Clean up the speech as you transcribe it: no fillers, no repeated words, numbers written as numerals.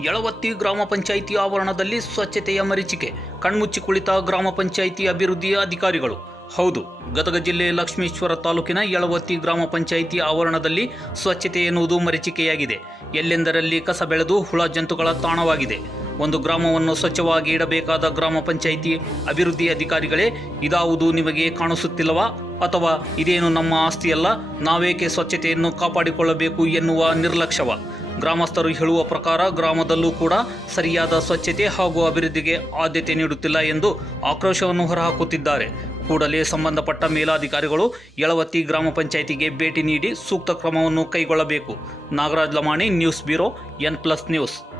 ಯಳವತ್ತಿ ಗ್ರಾಮ ಪಂಚಾಯಿತಿ ಆವರಣದಲ್ಲಿ ಸ್ವಚ್ಛತೆಯ ಮರೀಚಿಕೆ, ಕಣ್ಮುಚ್ಚಿ ಕುಳಿತ ಗ್ರಾಮ ಪಂಚಾಯಿತಿ ಅಭಿವೃದ್ಧಿ ಅಧಿಕಾರಿಗಳು. ಹೌದು, ಗದಗ ಜಿಲ್ಲೆ ಲಕ್ಷ್ಮೇಶ್ವರ ತಾಲೂಕಿನ ಯಳವತ್ತಿ ಗ್ರಾಮ ಪಂಚಾಯಿತಿ ಆವರಣದಲ್ಲಿ ಸ್ವಚ್ಛತೆ ಎನ್ನುವುದು ಮರೀಚಿಕೆಯಾಗಿದೆ. ಎಲ್ಲೆಂದರಲ್ಲಿ ಕಸ ಬೆಳೆದು ಹುಳ ಜಂತುಗಳ ತಾಣವಾಗಿದೆ. ಒಂದು ಗ್ರಾಮವನ್ನು ಸ್ವಚ್ಛವಾಗಿ ಇಡಬೇಕಾದ ಗ್ರಾಮ ಪಂಚಾಯಿತಿ ಅಭಿವೃದ್ಧಿ ಅಧಿಕಾರಿಗಳೇ, ಇದಾವುದು ನಿಮಗೆ ಕಾಣಿಸುತ್ತಿಲ್ಲವಾ? ಅಥವಾ ಇದೇನು ನಮ್ಮ ಆಸ್ತಿಯಲ್ಲ, ನಾವೇಕೆ ಸ್ವಚ್ಛತೆಯನ್ನು ಕಾಪಾಡಿಕೊಳ್ಳಬೇಕು ಎನ್ನುವ ನಿರ್ಲಕ್ಷ್ಯವ? ಗ್ರಾಮಸ್ಥರು ಹೇಳುವ ಪ್ರಕಾರ ಗ್ರಾಮದಲ್ಲೂ ಕೂಡ ಸರಿಯಾದ ಸ್ವಚ್ಛತೆ ಹಾಗೂ ಅಭಿವೃದ್ಧಿಗೆ ಆದ್ಯತೆ ನೀಡುತ್ತಿಲ್ಲ ಎಂದು ಆಕ್ರೋಶವನ್ನು ಹೊರಹಾಕುತ್ತಿದ್ದಾರೆ. ಕೂಡಲೇ ಸಂಬಂಧಪಟ್ಟ ಮೇಲಾಧಿಕಾರಿಗಳು ಯಳವತ್ತಿ ಗ್ರಾಮ ಪಂಚಾಯಿತಿಗೆ ಭೇಟಿ ನೀಡಿ ಸೂಕ್ತ ಕ್ರಮವನ್ನು ಕೈಗೊಳ್ಳಬೇಕು. Nagaraj Lamani, news bureau, N+ news.